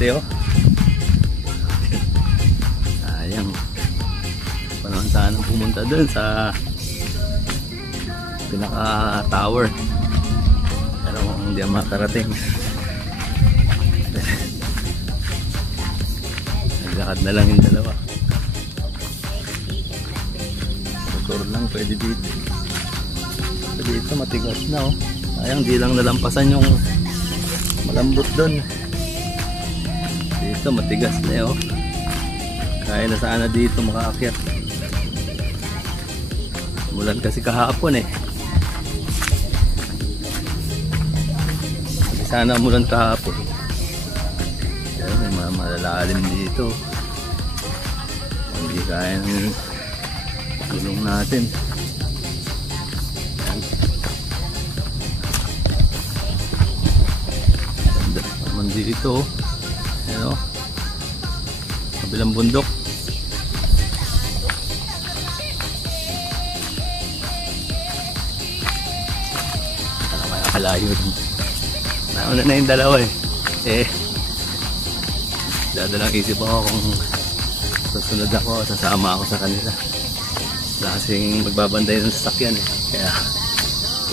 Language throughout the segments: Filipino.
Laki oh. Sayang. Panahon sana pumunta dun sa pinaka tower. Pero hindi makarating. Naglakad na lang yung dalawa. Motor lang pwede dito. Dito matigas na oh. Sayang di lang nalampasan yung malambot doon. Dito matigas na oh. Kaya na sana dito makaakyat. Mulan kasi kahapon eh. Sana mulan kahapon. Pero may malalalim dito. Hindi kaya ng gulong natin. Dito ano kabilang bundok ano kaya kalayo nauna na yung dalawa dadalang isip ako kung susunod ako sasama ako sa kanila kasing magbabantay ng sasakyan kaya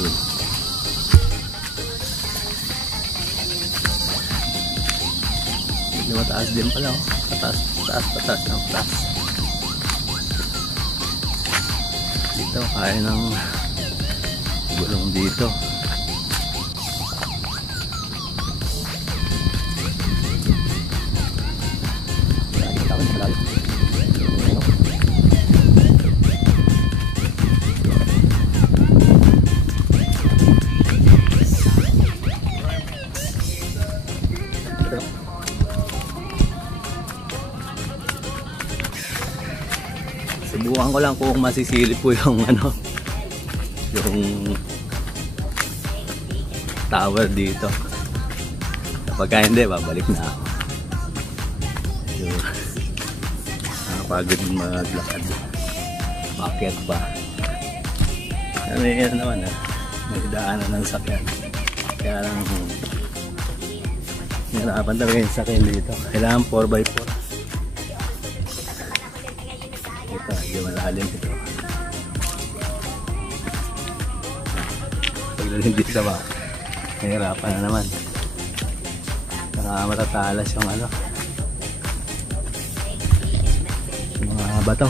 yun. Mataas din pala oh. Pataas. Dito kaya ng gulong dito. Subukan ko lang kung masisilip po yung yung tower dito. Kapag hindi, babalik na ako. Nakapagod maglakad. Bakit pa? Ano yan naman may daanan ng sakyan. Kaya lang hirapan talaga yung sakyan dito. Kailangan 4x4. Medyo malalim ito. Pagdating dito ba, nahirapan na naman. Saka matatalas yung yung mga bato.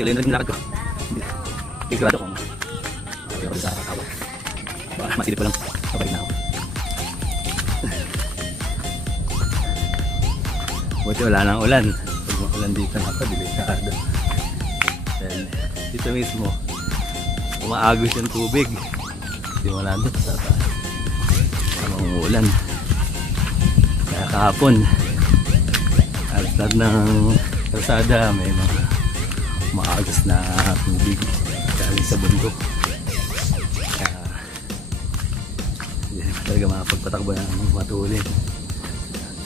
Ilan rin nilakad ko. Sigurado kong ako sa kakawal. Baka masilip ko lang. Kapalik na ako. Buti wala nang ulan. Pag maulan dito na ako, delikado. Dahil dito mismo, umaagos yung tubig. Hindi wala doon sa taas. Tamang ulan. Kaya kahapon, alas ng kalsada, may mga maagas na tubig galing sa bundok. Kaya hindi talaga makapagpatakbo ng matulin.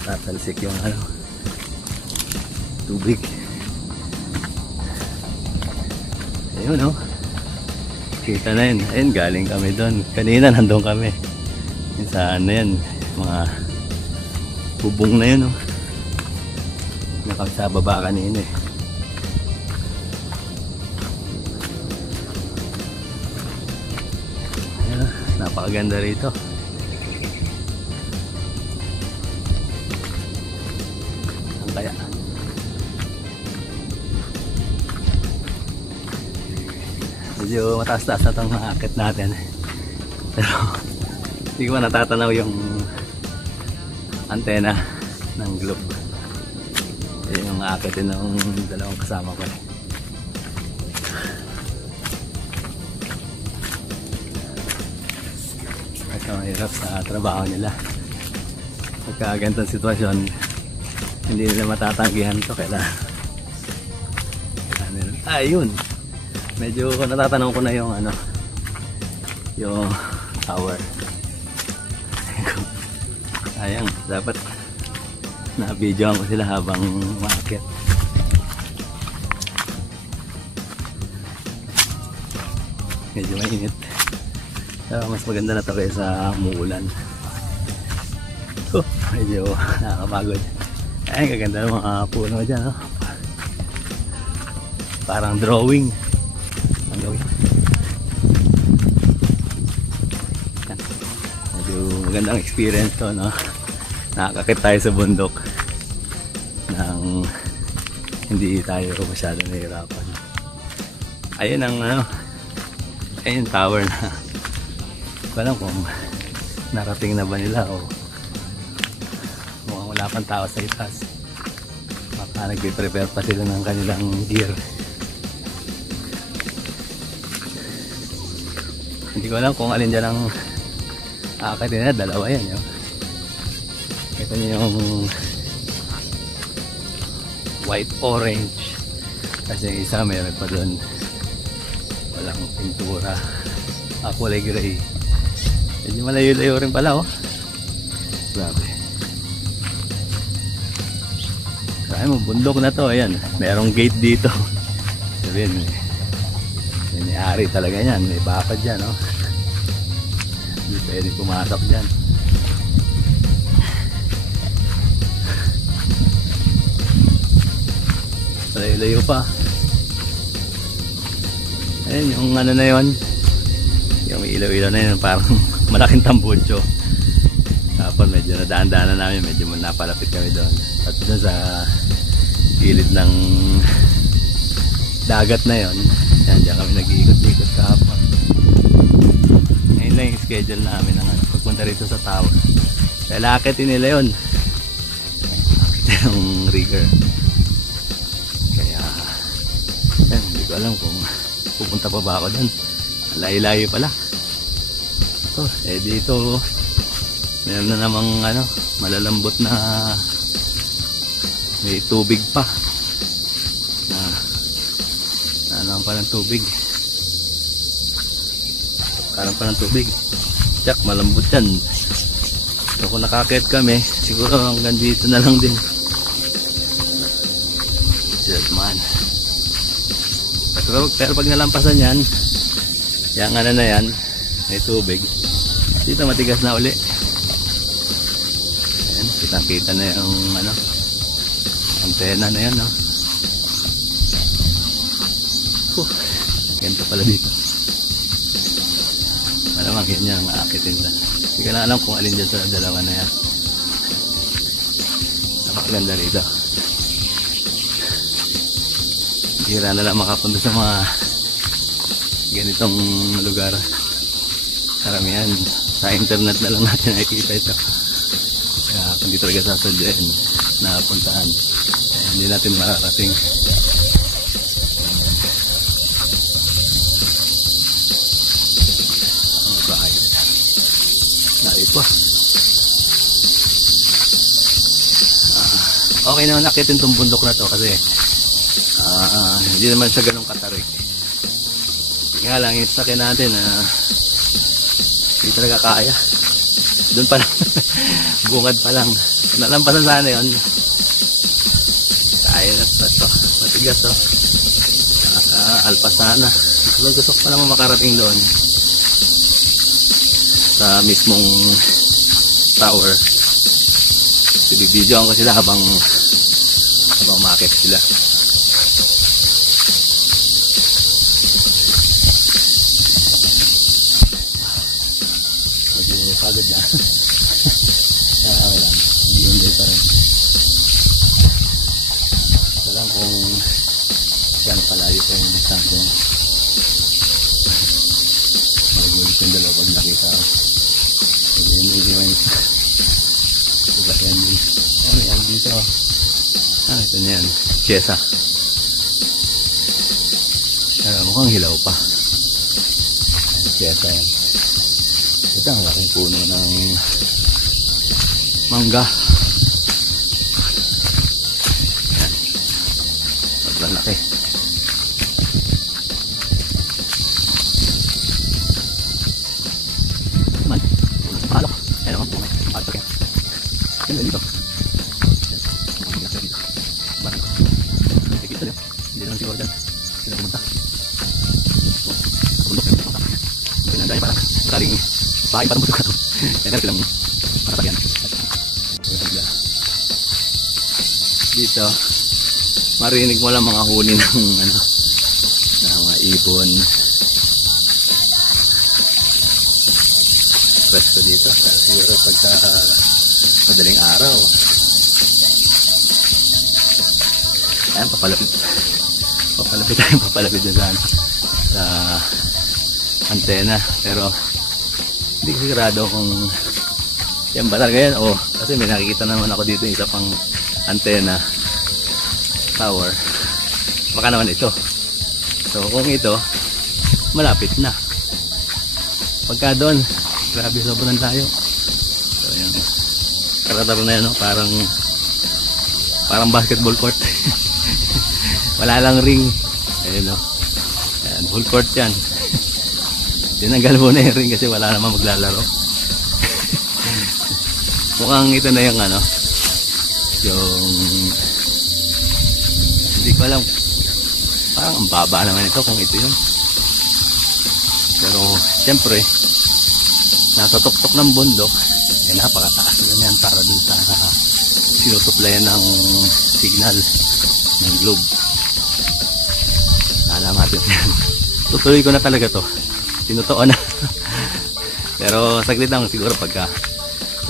Tatalsik yung tubig. Ayun kita na yun. Ayun, galing kami doon. Kanina nandun kami sa yan, mga bubong na yun nakasa baba kanina napakaganda rito. Ang kaya medyo mataas-taas na itong akit natin pero hindi ko natatanaw yung antena ng globe. Yung akitin ng dalawang kasama ko mahirap sa trabaho nila. Pagka ganitong sitwasyon, hindi nila matatanggihan to. Kailangan ayun, Medyo natatanong ko na yung ano, yung tower. Sayang, dapat na-videoan ko sila habang umakyat. Medyo mainit. Pero mas maganda na ito kaysa umuulan. Medyo nakakapagod. Ay, kaganda ng mga puno dyan, no? Parang drawing ang gawin. Medyo magandang experience to, no? Nakakakit tayo sa bundok nang hindi tayo masyado nahihirapan. Ayun ang ano, ayun tower na walang kung narating na ba nila o mukhang wala pang tao sa itaas. Baka nagpe-prepare pa sila ng kanilang gear. Hindi ko alam kung alin dyan ang aakatin na. Dalawa yan, yun. Ito niyo yung white-orange. Kasi yung isa mayroon pa doon walang pintura. Kulay gray. Medyo malayo-layo rin pala, oh. Grabe. Kaya mo, bundok na to. Ayan, merong gate dito. Sabihin, may-ari talaga yan. May bakad dyan, oh. Hindi pwede pumasok dyan. Malayo-layo pa. Ayan, yung ano na yun. Yung may ilaw-ilaw na yun. Parang malaking tambutso. Tapos medyo nadaan-daanan namin. Medyo napalapit kami doon. At doon sa gilid ng dagat na yun. Yan, diyan kami nag-iikot-ikot kahapon. Ngayon lang yung schedule namin ng pagpunta rito sa tower. Kaya lakitin nila yun. Lakitin yung rigger. Kaya yan, hindi ko alam kung pupunta pa ba ako doon. Layo-layo pala. Dito meron na namang ano, malalambot na may tubig pa. Ano pa ng tubig. Karoon pa ng tubig. Tsak, malambot yan. So kung nakakit kami, siguro hanggang dito na lang din. Shit man. Pero pag nalampasan yan, yung ano na yan, may tubig, dito matigas na uli. Ayan, kita-kita na yung ano, antena na yan, no? Ganito pala dito. Malamang yan yung aakitin na. Hindi ka na alam kung alin dyan sa dalawa na yan. Napakaganda rito. Hira na lang makapunta sa mga ganitong lugar. Karamihan sa internet na lang natin nakikita ito. Kaya kung di talaga sasadyain na puntahan, hindi natin mararating. Ang bahay nari pa. Okay naman nakitin itong bundok na to kasi hindi naman siya ganun katarik. Nga lang yung sakin natin hindi talaga kaya. Doon pa lang bungad pa lang. Nalampasan sana yun. Kaya na ito. Matigas to. Alpasana. Gusto ko pa naman makarating doon sa mismong tower. Bibidyoan ko sila habang umakit sila. Pagod na. Okay lang. Hindi pa rin. Walang kung yan palayo pa yung distansya. Magulit yung dalawa pag nakita. Hindi yung diba yan din. Ano yan dito? Ito na yan. Chesa. Mukhang hilaw pa. Chesa yan. Ito ang laking puno ng mangga. Sobrang laki. Pinandaan parang sakaling bahay parang buto ka to. Kaya meron silang matatagyan. Dito, marinig mo lang mga huni ng ano, ng mga ibon. Presko dito, siguro pagka madaling araw. Ayan, papalapit dyan sa antena, pero hindi ko sigurado kung yan ba talaga yan o kasi may nakikita naman ako dito isa pang antena tower, baka naman ito. So kung ito malapit na, pagka doon grabe sobrang tayo. So yan, karatar na yan, no? Parang basketball court. Wala lang ring. Ayun, no? Ayan, full court yan. Tinanggal mo na yung ring kasi wala namang maglalaro. Mukhang ito na yung ano, yung hindi ko alam, parang ang baba naman ito kung ito yun. Pero siyempre nasa tuktok ng bundok, eh napakataas na yan para dun sa sinusuplayan ng signal ng globe. Alam natin yan. Tutuloy ko na talaga to, tinutuon na. Pero saglit lang siguro pagka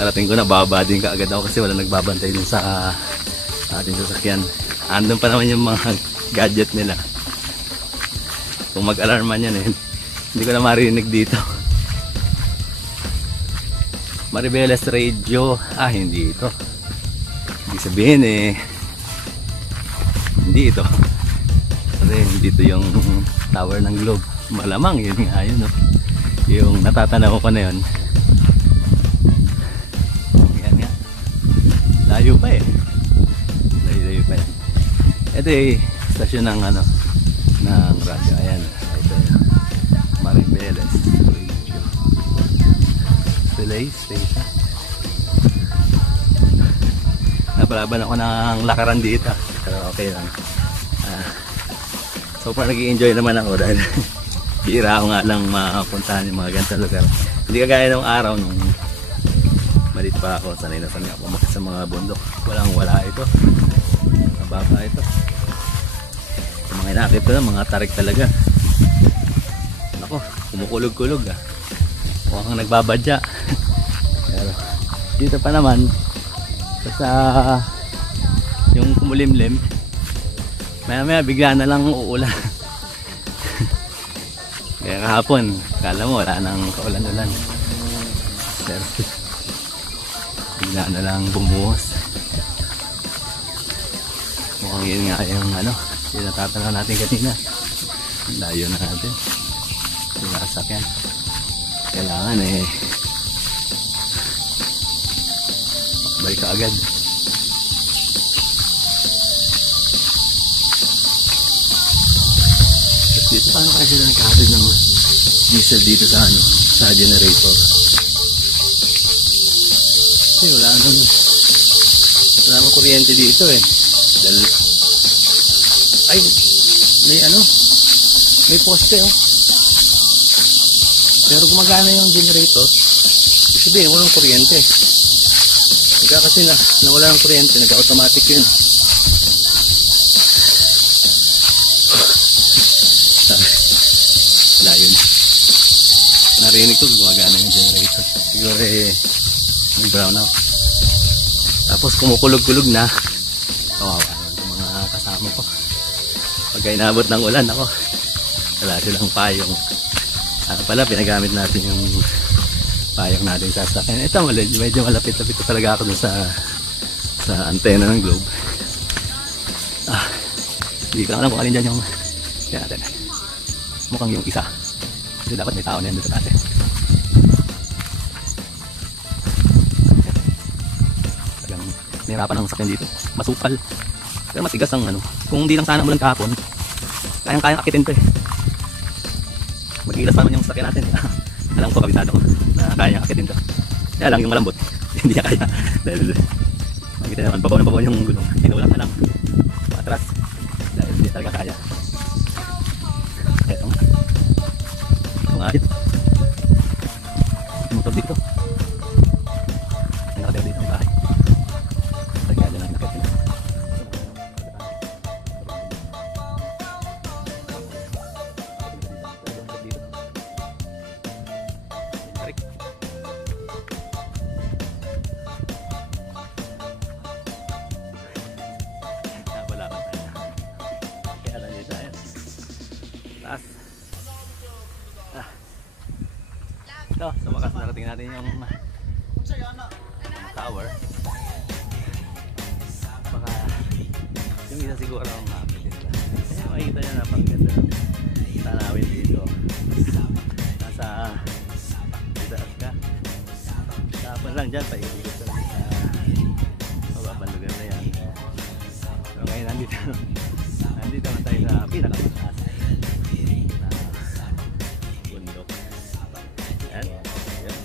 narating ko na, bababa din kaagad ako kasi wala nagbabantay dun sa ating sasakyan. Andun pa naman yung mga gadget nila. Kung mag-alarman yan eh, hindi ko na marinig dito. Maribeles Radio, hindi ito. Hindi sabihin eh, hindi ito. Kasi hindi ito yung tower ng globe. Malamang yun nga yun, no? Yung natatanaw ko na yun. Yan nga, layo pa eh, layo pa yan. Ito eh, stasyon ng ano, ng radyo. Ayan, ito yun, Maribeles Radio Relay Station. Napalaban ako ng lakaran dito, pero okay lang. So far nag-i-enjoy naman ako dahil bira ako nga lang mapuntahan yung mga ganitong lugar. Hindi kagaya ng araw nung malit pa ako, sanay na sanay ako umakit sa mga bundok. Wala ito, mababa ito. Yung mga inakit ko na, mga tarik talaga. Ako, kumukulog-kulog ah. Mukhang nagbabadya. Pero dito pa naman sa yung kumulimlim, maya bigla na lang uulan. Kaya kahapon kala mo wala nang kaulan-ulan, pero bigla na lang bumuhos. Mukhang yun nga yung ano, yung natatanaw natin kanina. Layo na natin yung nasakyan. Kailangan eh balik ka agad. Dito, paano kaya sila nagkahatid ng diesel dito sa ano, sa generator? Kasi wala namang kuryente dito eh. Dahil ay may ano, may poste oh, pero gumagana yung generator. Ibig sabihin walang kuryente. Pagka kasi nawala ng kuryente, nag-automatic yun. Layo na. Narinig ko gumagana yung generator. Siguro eh may brown out. Tapos kumukulog-kulog na. Kawawa yung mga kasama ko. Pagka inabot ng ulan ako, wala silang payong. Pala pinagamit natin yung payong natin sa sasakyan. Ito medyo malapit-lapit talaga ako dun sa antena ng globe. Hindi ko lang alam kung alin dyan yung yan natin. Mukhang yung isa. Kasi dapat may tao na yan doon sa natin. Talagang nahirapan ang sakyan dito. Masukal. Pero matigas ang ano. Kung hindi lang sana umulan kahapon, kayang-kayang akitin to eh. Mag-ilas pa naman yung sakyan natin. Alam ko, kabisado ko na kayang akitin to. Kaya lang yung malambot. Hindi niya kaya. Dahil makikita naman, babaw na babaw yung gulong. Tinulang na lang. Patras. Dahil hindi talaga kaya. Eto nga. Ito nga yun. yung motor dito. May nakatira dito ang bahay. Kaya na lang nakatira. Taas. Ito, sa wakas narating natin yung tower. Baka yung isa siguro ang makapit nila. Makikita nyo napakaganda ng tanawin dito. Nasa itaas ka. Tapos lang dyan, paikot ka lang sa mababang lugar na yan. So ngayon nandito naman tayo sa pinakamataas na bundok. Yan. Yan.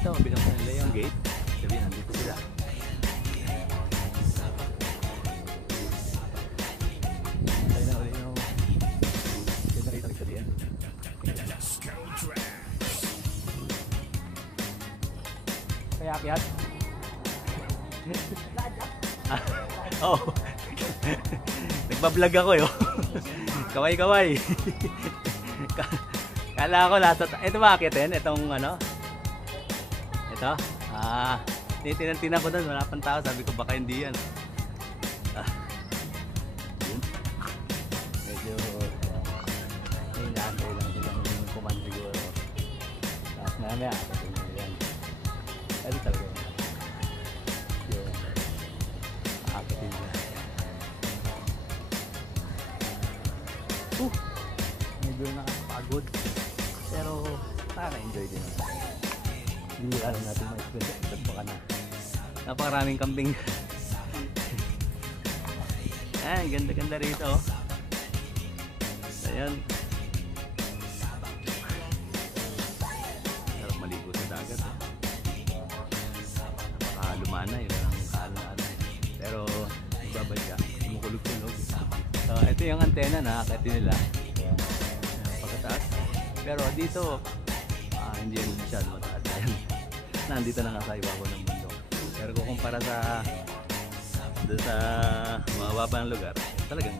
Ito, binuksan nila yung gate. Sabi nandito sila. Tayo na ulit yung generator sa diyan. Kaya akyat? Oo. Nagbablog ako yun. Kaway-kaway. Kala ko nasa... Ito ba akitin? Itong ano? Ito? Tinitin ko doon. Wala pang tao. Sabi ko baka hindi yan. Yun. Medyo... Hinahantay lang silang command siguro. Tapos mamaya akitin ko yan. Ito talaga yun. Medyo nakakapagod pero nakaka-enjoy din naman. Hindi alam natin ma-experience ito baka na napakaraming kambing. Ayan, ganda-ganda rito. Ayan, sarap maligo sa dagat. Napakalumanay, walang kaalan-alan pero nagbabad ka, kumukulog-kulog. So ito yung antena na nakakati nila pagkataas. Pero dito hindi yan masyado mataas. Nandito na nga sa ibabaw ng bundok. Pero kung kumpara sa doon sa mababang lugar, talagang